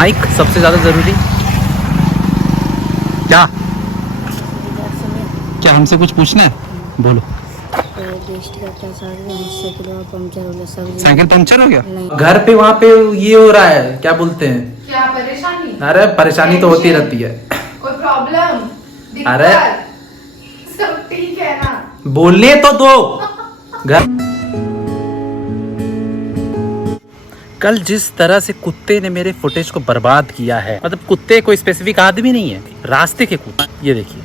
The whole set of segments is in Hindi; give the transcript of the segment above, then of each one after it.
क्या परेशानी? अरे परेशानी तो होती रहती है। कोई प्रॉब्लम? अरे सब ठीक है ना? बोलने तो दो। घर कल जिस तरह से कुत्ते ने मेरे फुटेज को बर्बाद किया है, मतलब कुत्ते कोई स्पेसिफिक आदमी नहीं है, रास्ते के कुत्ते। ये देखिए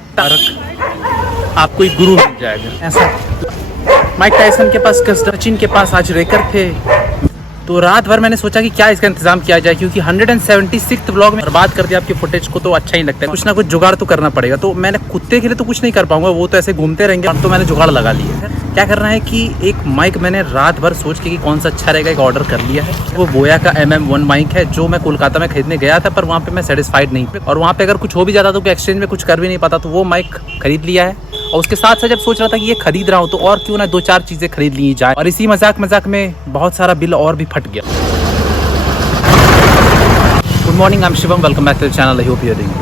आपको एक गुरु मिल जाएगा ऐसा। माइक टायसन के पास, सचिन के पास आज रेकर थे, तो रात भर मैंने सोचा कि क्या इसका इंतजाम किया जाए, क्योंकि 176 व्लॉग में बर्बाद कर दिया आपके फुटेज को, तो अच्छा ही लगता है। कुछ ना कुछ जुगाड़ तो करना पड़ेगा। तो मैंने कुत्ते के लिए तो कुछ नहीं कर पाऊंगा, वो तो ऐसे घूमते रहेंगे। तो मैंने जुगाड़ लगा लिया। क्या करना है कि एक माइक मैंने रात भर सोच के कि कौन सा अच्छा रहेगा, एक ऑर्डर कर लिया है। वो बोया का MM1 माइक है, जो मैं कोलकाता में खरीदने गया था, पर वहाँ पे मैं सेटिस्फाइड नहीं, और वहाँ पे अगर कुछ हो भी जाता तो एक्सचेंज में कुछ कर भी नहीं पाता, तो वो माइक खरीद लिया है। और उसके साथ साथ जब सोच रहा था कि ये खरीद रहा हूँ, तो और क्यों ना 2-4 चीजें खरीद ली जाए। और इसी मजाक में बहुत सारा बिल और भी फट गया। Good morning, I am Shivam, welcome back to the channel. I hope you are doing.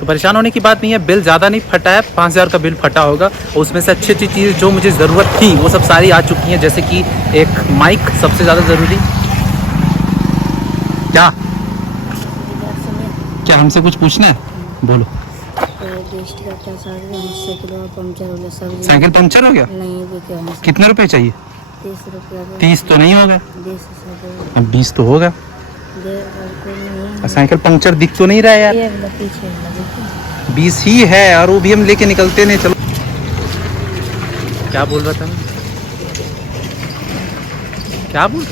तो परेशान होने की बात नहीं है, बिल ज़्यादा नहीं फटा है, 5000 का बिल फटा होगा। और उसमें से अच्छी अच्छी चीज़ जो मुझे ज़रूरत थी वो सब सारी आ चुकी हैं, जैसे कि एक माइक सबसे ज़्यादा ज़रूरी। क्या हमसे कुछ पूछना है? बोलो। साइकिल पंचर हो गया? कितने रुपए चाहिए? 30 तो नहीं होगा? 20 तो होगा। साइकिल पंचर दिख तो नहीं रहा है यार। 20 ही है, और वो भी हम लेके निकलते नहीं। चलो, क्या बोल रहा था मैं? क्या बोल?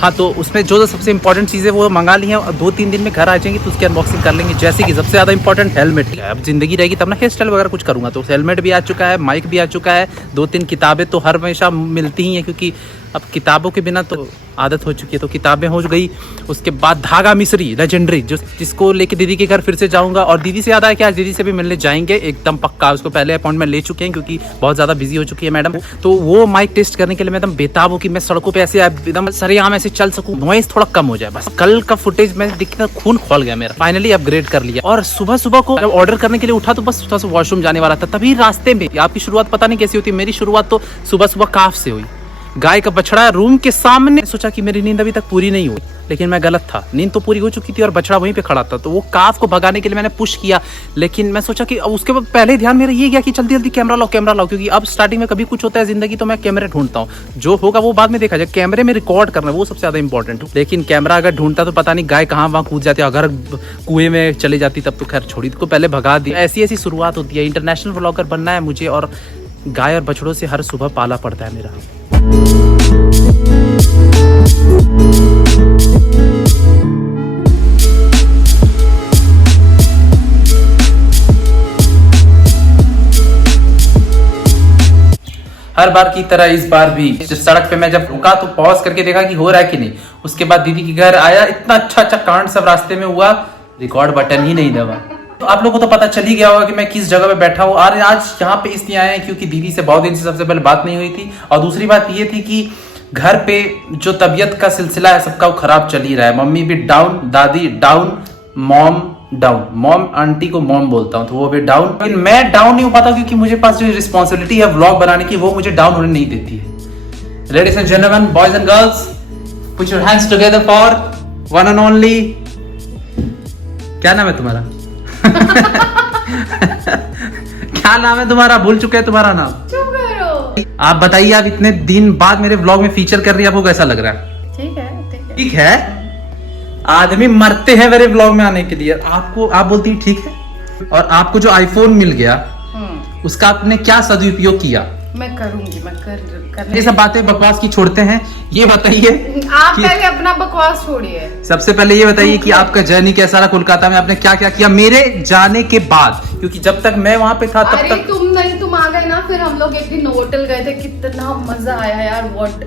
हाँ, तो उसमें जो सबसे इंपॉर्टेंट चीज़ें वो मंगा ली हैं, और 2-3 दिन में घर आ जाएंगी, तो उसकी अनबॉक्सिंग कर लेंगे। जैसे कि सबसे ज़्यादा इंपॉर्टेंट हेलमेट। अब जिंदगी रहेगी तब ना हेयर स्टाइल वगैरह कुछ करूँगा, तो हेलमेट भी आ चुका है, माइक भी आ चुका है, 2-3 किताबें तो हर हमेशा मिलती ही हैं, क्योंकि अब किताबों के बिना तो आदत हो चुकी है, तो किताबें हो गई। उसके बाद धागा मिश्री लेजेंडरी, जिसको लेके दीदी के घर फिर से जाऊंगा। और दीदी से याद आया कि आज दीदी से भी मिलने जाएंगे एकदम पक्का। उसको पहले अपॉइंटमेंट ले चुके हैं, क्योंकि बहुत ज़्यादा बिजी हो चुकी है मैडम। तो वो माइक टेस्ट करने के लिए मैं एकदम बेताब हूँ कि मैं सड़कों पे ऐसे एकदम सरेआम ऐसे चल सकूँ, नॉइस थोड़ा कम हो जाए बस। कल का फुटेज में दिखना खून खोल गया मेरा। फाइनली अपग्रेड कर लिया। और सुबह को जब ऑर्डर करने के लिए उठा, तो बस थोड़ा सा वॉशरूम जाने वाला था, तभी रास्ते में आपकी शुरुआत पता नहीं कैसी होती। मेरी शुरुआत तो सुबह काफ से हुई। गाय का बछड़ा रूम के सामने। सोचा कि मेरी नींद अभी तक पूरी नहीं हुई, लेकिन मैं गलत था। नींद तो पूरी हो चुकी थी और बछड़ा वहीं पे खड़ा था। तो वो काफ को भगाने के लिए मैंने पुश किया, लेकिन मैं सोचा कि उसके बाद पहले ध्यान मेरा ये गया कि जल्दी जल्दी कैमरा लाओ, क्योंकि अब स्टार्टिंग में कभी कुछ होता है जिंदगी, तो मैं कैमरे ढूंढता हूँ। जो होगा वो बाद में देखा जाए, कैमरे में रिकॉर्ड करना वो सबसे ज्यादा इंपॉर्टेंट। लेकिन कैमरा अगर ढूंढता तो पता नहीं गाय कहाँ वहाँ कूद जाती, अगर कुएं में चली जाती तब तो खैर छोड़ी, को पहले भगा दी। ऐसी शुरुआत होती है। इंटरनेशनल व्लॉगर बनना है मुझे, और गाय और बछड़ों से हर सुबह पाला पड़ता है मेरा। हर बार की तरह इस बार भी सड़क पे मैं जब रुका तो पॉज करके देखा कि हो रहा है कि नहीं। उसके बाद दीदी के घर आया, इतना अच्छा कांड सब रास्ते में हुआ, रिकॉर्ड बटन ही नहीं दबा। तो आप लोगों को तो पता चल ही गया होगा कि मैं किस जगह पे बैठा हूँ। और आज यहाँ पे इसलिए आए हैं क्योंकि दीदी से बहुत दिन से सबसे पहले बात नहीं हुई थी, और दूसरी बात ये थी कि घर पे जो तबीयत का सिलसिला है सबका खराब चल ही रहा है। मम्मी भी डाउन, दादी down, mom down. Mom aunty को मॉम बोलता हूँ, तो वो भी डाउन। लेकिन मैं डाउन नहीं हो पाता, क्योंकि मुझे पास जो रिस्पॉन्सिबिलिटी है व्लॉग बनाने की, वो मुझे डाउन होने नहीं देती है। Ladies and gentleman, boys and girls, put your hands together for one and only. क्या नाम है तुम्हारा? क्या नाम है तुम्हारा? भूल चुके हैं तुम्हारा नाम। चुप करो। आप बताइए, आप इतने दिन बाद मेरे व्लॉग में फीचर कर रही है, आपको कैसा लग रहा है? ठीक है। आदमी मरते हैं मेरे व्लॉग में आने के लिए, आपको आप बोलती है ठीक है। और आपको जो आईफोन मिल गया, उसका आपने क्या सदुपयोग किया? मैं करूंगी, ये सब बातें बकवास की छोड़ते हैं। ये बताइए, आप पहले अपना बकवास छोड़िए। सबसे पहले ये बताइए कि आपका जर्नी कैसा रहा कोलकाता में, आपने क्या क्या किया मेरे जाने के बाद, क्योंकि जब तक मैं वहां पे था तब अरे तक तुम आ गए ना, फिर हम लोग एक दिन होटल गए थे, कितना मजा आया यार। व्हाट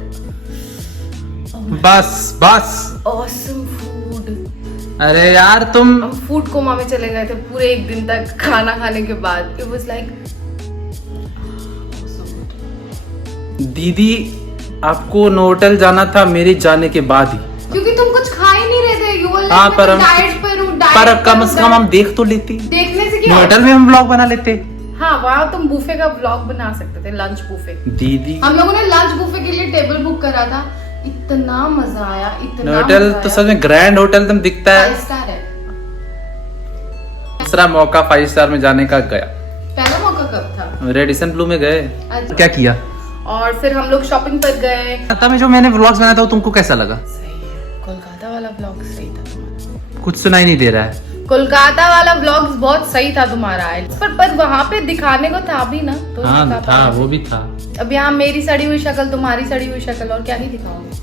बस ऑसम फूड। अरे यार तुम, हम फूड कोमा में चले गए थे पूरे एक दिन तक खाना खाने के बाद। इट वाज लाइक दीदी आपको नोटल जाना था मेरे जाने के बाद ही। क्योंकि तुम कुछ खा ही नहीं रहे थे। You were like, हाँ, पर मैं हम डाइट पर हूँ, डाइट पर पर कम हूँ, से कम हम देख तो लेते। देखने से क्या नोटल में हम ब्लॉग बना लेते। हाँ, वहाँ तुम बूफे का व्लॉग बना सकते थे, लंच बूफे। दीदी हम लोगों ने लंच बूफे के लिए टेबल बुक करा था, इतना मजा आया, इतना नोटल मजा तो आया। सच में ग्रैंड होटल तुम दिखता है। 5 स्टार है। दूसरा मौका 5 स्टार में जाने का गया। पहला मौका कब था? रेडिसन ब्लू में गए। अच्छा। क्या किया? और फिर हम लोग शॉपिंग पर गए। में जो मैंने व्लॉग्स बनाया था वो तुमको कैसा लगा? सही है, कोलकाता वाला व्लॉग सही था तुम्हारा। कुछ सुनाई नहीं दे रहा है। कोलकाता वाला व्लॉग बहुत सही था तुम्हारा, पर वहाँ पे दिखाने को था भी ना, तो हाँ दिखा था, पाए। वो भी था। अब यहाँ मेरी सड़ी हुई शक्ल, तुम्हारी सड़ी हुई शक्ल, और क्या ही दिखाओगे।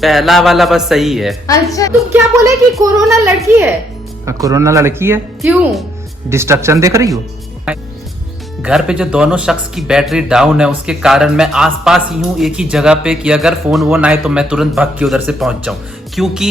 पहला वाला बस सही है। अच्छा, तुम क्या बोले कि कोरोना लड़की है? कोरोना लड़की है। क्यों? डिस्ट्रक्शन देख रही हो? घर पे जो दोनों शख्स की बैटरी डाउन है उसके कारण मैं आसपास ही हूँ एक ही जगह पे कि अगर फोन वो ना आए तो मैं तुरंत भाग के उधर से पहुंच जाऊं, क्योंकि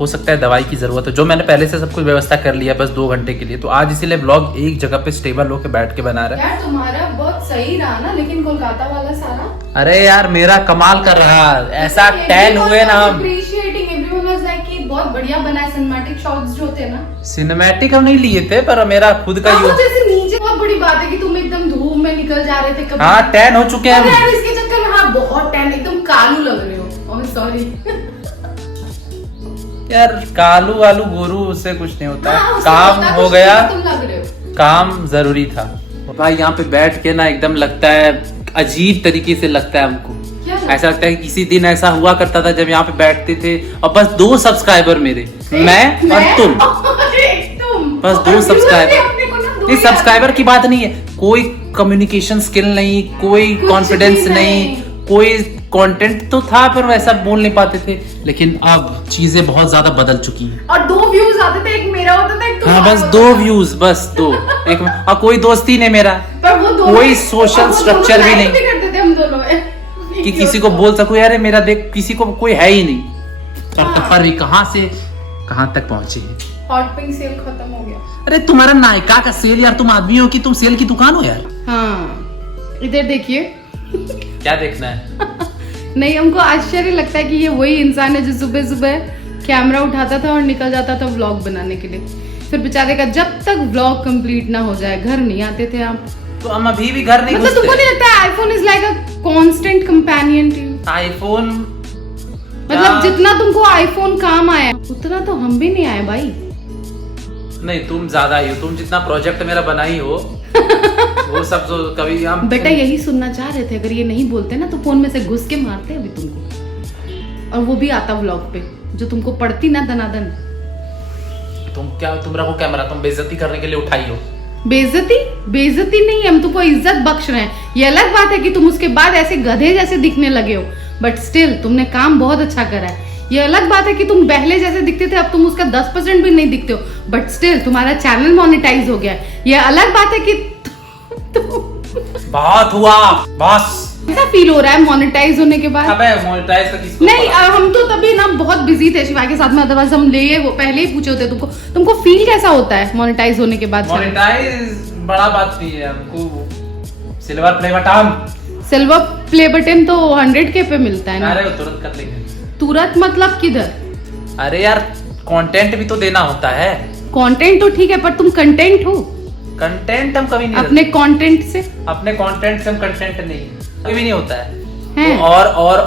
हो सकता है दवाई की जरूरत है, जो मैंने पहले से सब कुछ व्यवस्था कर लिया बस 2 घंटे के लिए। तो आज इसीलिए ब्लॉग एक जगह पे स्टेबल होकर बैठ के बना रहा है। यार तुम्हारा बहुत सही रहा ना, लेकिन कोलकाता वाला सारा। अरे यार मेरा कमाल कर रहा, ऐसा टैन हुए ना हम। Appreciating everyone was like कि बहुत बढ़िया बना है, सिनेमैटिक शॉट्स जो होते हैं ना। सिनेमैटिक हम नहीं लिए थे, पर मेरा खुद का हाँ, जैसे नीचे बहुत बड़ी बात है कि तुम एकदम धूप में निकल जा रहे थे कभी। हाँ, टैन हो चुके हैं अरे हम। यार इसके चक्कर में हाँ बहुत टैन, एकदम कालू लग रहे हो। Oh sorry. यार कालू वालू गोरू उससे कुछ नहीं होता, हाँ, काम हो गया, तुम लग रहे हो। काम जरूरी था। भाई यहाँ पे बैठ के ना एकदम लगता है अजीब तरीके से लगता है हमको। क्या? ऐसा लगता है कि किसी दिन ऐसा हुआ करता था जब यहाँ पे बैठते थे और बस 2 सब्सक्राइबर मेरे, मैं और तुम, बस 2 सब्सक्राइबर। इस सब्सक्राइबर की बात नहीं है, कोई कम्युनिकेशन स्किल नहीं, कोई कुछ कॉन्फिडेंस भी नहीं, कोई कंटेंट तो था पर वैसा बोल नहीं पाते थे। लेकिन अब चीजें बहुत ज्यादा बदल चुकी हैं। और 2 व्यूज आते थे, एक मेरा होता था, एक हाँ तुम्हारा बस होता 2 था। व्यूज, बस 2। एक और कोई दोस्ती नहीं मेरा, पर वो दोनों कोई social structure भी नहीं। करते थे हम दोनों कि किसी को बोल सकूं यार मेरा देख, किसी को कोई है ही नहीं। पर भी कहाँ से कहाँ तक पहुंचे हैं। हॉट पिंक सेल खत्म हो गया। अरे तुम्हारा नायका का सेल यार, तुम आदमी हो कि तुम सेल की दुकान हो यार। हाँ, इधर देखिए। क्या देखना है? नहीं, हमको आश्चर्य लगता है कि ये वही इंसान है जो सुबह सुबह कैमरा उठाता था और निकल जाता था व्लॉग बनाने के लिए। फिर बेचारे का जब तक व्लॉग कंप्लीट ना हो जाए घर नहीं आते थे आप। तो हम अभी भी घर नहीं मतलब तुमको नहीं लगता है iPhone is like a constant companion to you? IPhone मतलब जितना तुमको आईफोन काम आया उतना तो हम भी नहीं आए भाई। नहीं, तुम ज्यादा ही हो, तुम जितना प्रोजेक्ट मेरा बनाई हो वो सब जो कभी हम बेटा यही सुनना चाह रहे थे, अगर ये नहीं बोलते ना तो फोन में से घुस के मारते अभी तुमको, और वो भी आता व्लॉग पे जो तुमको पड़ती ना दनादन। तुम रखो कैमरा, तुम बेइज्जती करने के लिए उठाई हो। बेइज्जती नहीं, हम तुमको इज्जत बख्श रहे हैं। ये अलग बात है कि तुम उसके बाद ऐसे गधे जैसे दिखने लगे हो, बट स्टिल तुमने काम बहुत अच्छा करा है। ये अलग बात है कि तुम पहले जैसे दिखते थे अब तुम उसका 10% भी नहीं दिखते हो, बट स्टिल तुम्हारा चैनल मोनेटाइज हो गया है। ये अलग बात है कि बहुत हुआ बस। कैसा फील हो रहा है मोनेटाइज होने के बाद? अबे मोनेटाइज का किसको नहीं, पता? हम तो तभी ना बहुत बिजी थे शिवा के साथ में, अदरवाइज हम वो पहले ही पूछे होते तुमको फील कैसा होता है मोनेटाइज होने के बाद? मोनेटाइज बड़ा बात नहीं है, हमको silver play button, silver play button तो 100K पे मिलता है ना। अरे वो तुरंत कर लेंगे। तुरंत मतलब किधर? अरे यार कंटेंट भी तो देना होता है। कंटेंट तो ठीक है, पर तुम कंटेंट हो कंटेंट हम कभी नहीं अपने कंटेंट से। अपने कंटेंट से हम कंटेंट नहीं, कभी भी नहीं होता है। हैं? तो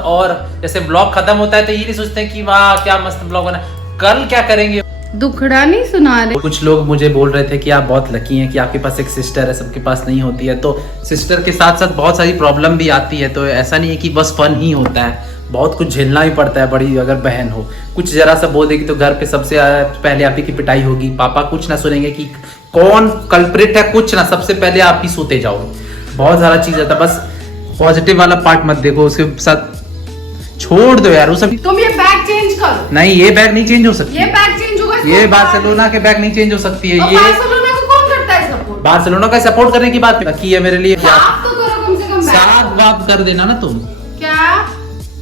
और जैसे ब्लॉग खत्म होता है तो ये नहीं सोचते कि वाह क्या मस्त ब्लॉग बना, कल क्या करेंगे। दुखड़ा नहीं सुना रहे। कुछ लोग मुझे बोल रहे थे कि आप बहुत लकी हैं कि आपके पास एक सिस्टर है, सबके पास नहीं होती है। तो सिस्टर के साथ साथ बहुत सारी प्रॉब्लम भी आती है, तो ऐसा नहीं है कि बस फन ही होता है, बहुत कुछ झेलना भी पड़ता है। बड़ी अगर बहन हो कुछ जरा सा बोल देगी तो घर पे सबसे पहले आप ही की पिटाई होगी। पापा कुछ ना सुनेंगे कि कौन कल्प्रिट है, कुछ ना, सबसे पहले आप ही सोते जाओगे। बहुत सारा चीज आता है, बस पॉजिटिव वाला पार्ट मत देखो, उसके साथ छोड़ दो यार वो सब। तुम ये बैग चेंज करो। नहीं, ये बैग नहीं चेंज हो सकती, ये बैग चेंज होगा। ये बार्सिलोना के बैग नहीं चेंज हो सकती है। ये बार्सिलोना को कौन करता है सपोर्ट? बार्सिलोना का सपोर्ट करने की बात की है मेरे लिए। साफ तो करो कम से कम बैग। साफ बात कर देना ना तुम। क्या?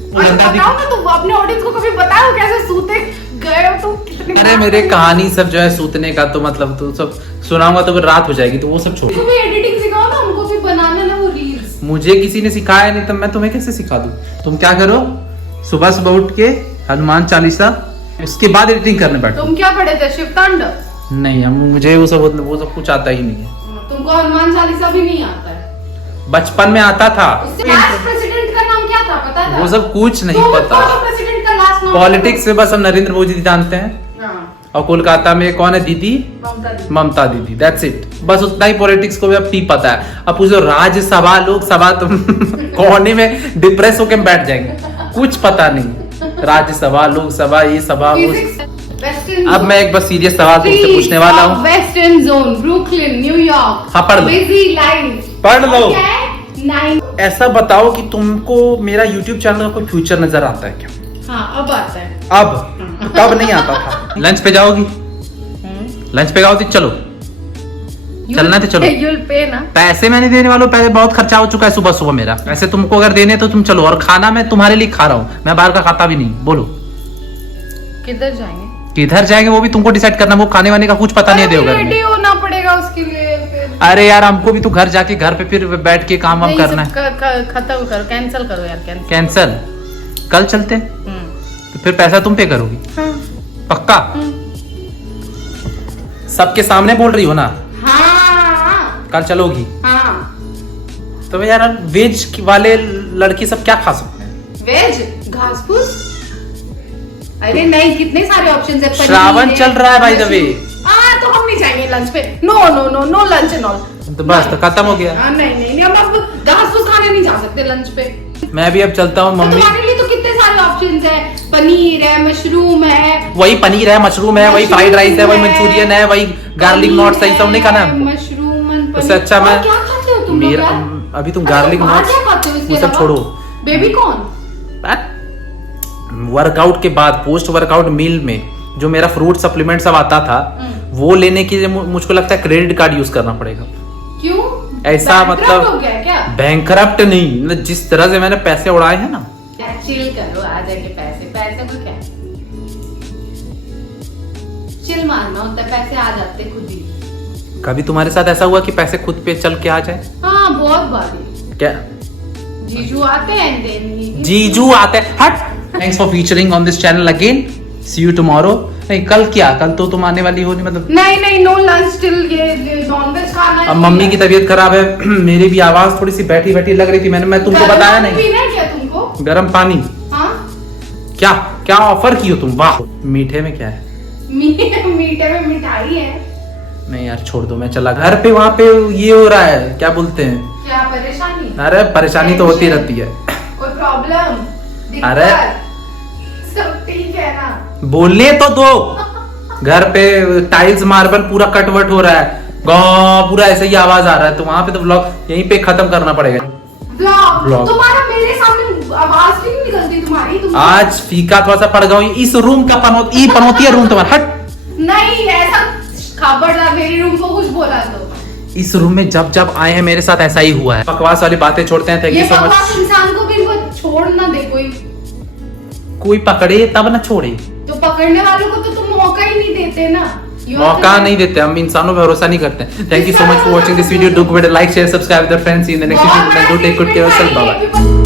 अरे बताओ ना, तुम अपने ऑडियंस को कभी बताओ कैसे सूते गए हो तुम कितने। अरे मेरे कहानी सब जो है सूतने का, तो मतलब तो सब सुनाऊंगा तो फिर रात हो जाएगी, तो वो सब छोड़। तुम भी एडिटिंग सिखाओ ना हमको भी बनाना ना वो रील्स। मुझे किसी ने सिखाया नहीं, तो मैं तुम्हें कैसे सिखा दूं? तुम क्या करो, सुबह सुबह उठ के हनुमान चालीसा, उसके बाद एडिटिंग करने बैठो। तुम क्या पढ़े थे, शिव तांडव? नहीं, मुझे वो सब कुछ आता ही नहीं है। तुमको हनुमान चालीसा भी नहीं आता है? बचपन में आता था। उससे लास्ट प्रेसिडेंट का नाम क्या था पता था? वो सब कुछ नहीं पता। प्रेसिडेंट का लास्ट नाम पॉलिटिक्स में बस हम नरेंद्र मोदी जी जानते हैं, और कोलकाता में कौन है दीदी? ममता दीदी, दैट्स इट। बस उतना ही पॉलिटिक्स को भी अब ठीक पता है। अब पूछो राज्यसभा लोकसभा, तुम कोने में डिप्रेस होकर बैठ जाएंगे, कुछ पता नहीं। राज्यसभा लोकसभा ये सभा वो। अब मैं एक बस सीरियस सवाल तुमसे पूछने वाला हूँ। Western zone, Brooklyn, New York. हाँ, पढ़ लो, बिजी लाइफ, पढ़ लो। 9 ऐसा बताओ कि तुमको मेरा YouTube चैनल का कोई फ्यूचर नजर आता है क्या? हाँ, अब आता है। अब तब नहीं आता था। लंच पे जाओगी? लंच पे जाओगी? चलो, चलना है तो चलो। You'll pay ना। पैसे मैं नहीं देने वाला हूँ, पहले बहुत खर्चा हो चुका है सुबह सुबह मेरा। पैसे तुमको अगर देने तो तुम चलो, और खाना मैं तुम्हारे लिए खा रहा हूँ, मैं बाहर का खाता भी नहीं। बोलो किधर जाएंगे? किधर जाएंगे वो भी तुमको डिसाइड करना, वो खाने वाने का कुछ पता नहीं है देवघर में। रेडी होना पड़ेगा उसके लिए फिर। अरे यार, हमको भी तो घर जाके घर पे फिर बैठ के काम वाम नहीं, करना है। खत्म करो, कैंसिल करो यार, कैंसल? कल चलते हैं, तो फिर पैसा तुम पे करोगी? पक्का? सबके सामने बोल रही हो ना? हाँ। कल चलोगी? हाँ। तो यार वेज वाले लड़की सब क्या खा सकते हैं? वेज घास फूस? अरे नहीं, कितने सारे ऑप्शंस है। श्रावण चल रहा है बाय द वे। तो हम नहीं जाएंगे लंच पे। No no no no lunch and all. तो बस तो खत्म हो गया। नहीं नहीं नहीं, हम अब घास फूस खाने नहीं जा सकते लंच पे। मैं भी अब चलता हूँ। मम्मी तुम्हारे लिए तो कितने सारे ऑप्शंस है, पनीर है, मशरूम है। वही पनीर है, मशरूम है, वही फ्राइड राइस है, वही मंचूरियन है, वही गार्लिक नॉट्स है, सब नहीं खाना है। मशरूम, उससे अच्छा मैं क्या खाते हो तुम लोग मेरा यार? अभी तुम गार्लिक नॉट्स क्या खाते हो इसके वो सब अलावा? छोड़ो। Baby corn. वर्कआउट के बाद पोस्ट वर्कआउट मील में जो मेरा फ्रूट सप्लीमेंट सब आता था, वो लेने के लिए मुझको लगता है क्रेडिट कार्ड यूज करना पड़ेगा। क्यों? ऐसा Bankrupt मतलब हो गया क्या? बैंकरप्ट नहीं, मतलब जिस तरह से मैंने पैसे उड़ाए हैं ना। चिल करो, आ जाएंगे पैसे। पैसे को क्या चिल मारना होता है, पैसे आ जाते खुद ही। कभी तुम्हारे साथ ऐसा हुआ कि पैसे खुद पे चल के आ जाए? हाँ, बहुत बार। क्या जीजू आते हैं, जीजू आते हैं? हट। Thanks for featuring on this channel again. See you tomorrow. नहीं, कल क्या? कल तो तुम आने वाली हो नहीं, मतलब नहीं नहीं, नो लंच टिल ये नॉनवेज खाना है। अब मम्मी की तबीयत खराब है, मेरी भी आवाज थोड़ी सी बैठी बैठी लग रही थी। मैं तुमको बताया नहीं। पीना है क्या तुमको? गर्म पानी? हाँ। क्या क्या ऑफर की हो तुम? वाह। मीठे में क्या है? मीठे में मिठाई है। नहीं यार, छोड़ दो, मैं चला। घर पे वहाँ पे ये हो रहा है, क्या बोलते हैं? क्या परेशानी? अरे परेशानी तो होती रहती है। कोई प्रॉब्लम? अरे सब ठीक है ना? बोलने तो दो। घर पे टाइल्स मार्बल पूरा कटवट हो रहा है, गाँव पूरा ऐसे ही आवाज आ रहा है, तो वहाँ पे तो व्लॉग यहीं पे खत्म करना पड़ेगा। व्लॉग तुम्हारा मेरे सामने आवाज भी नहीं निकलती तुम्हारी। आज फीका थोड़ा सा पड़ गया हूँ। इस रूम का पनौती रूम तुम्हारा। हट। नहीं, ऐसा खबरदार मेरे रूम को कुछ बोला तो। इस रूम में जब जब आए हैं मेरे साथ ऐसा ही हुआ है। बकवास वाली बातें छोड़ते हैं। Thank you so much. इंसान को भी वो छोड़ ना दे कोई पकड़े तब ना छोड़े। तो पकड़ने वालों को तो तुम मौका ही नहीं देते ना। मौका नहीं देते, हम इंसानों पे भरोसा नहीं करते। Thank you so much for watching this video. Do like share subscribe with friends in the next video. Do take good care of yourself. Bye bye.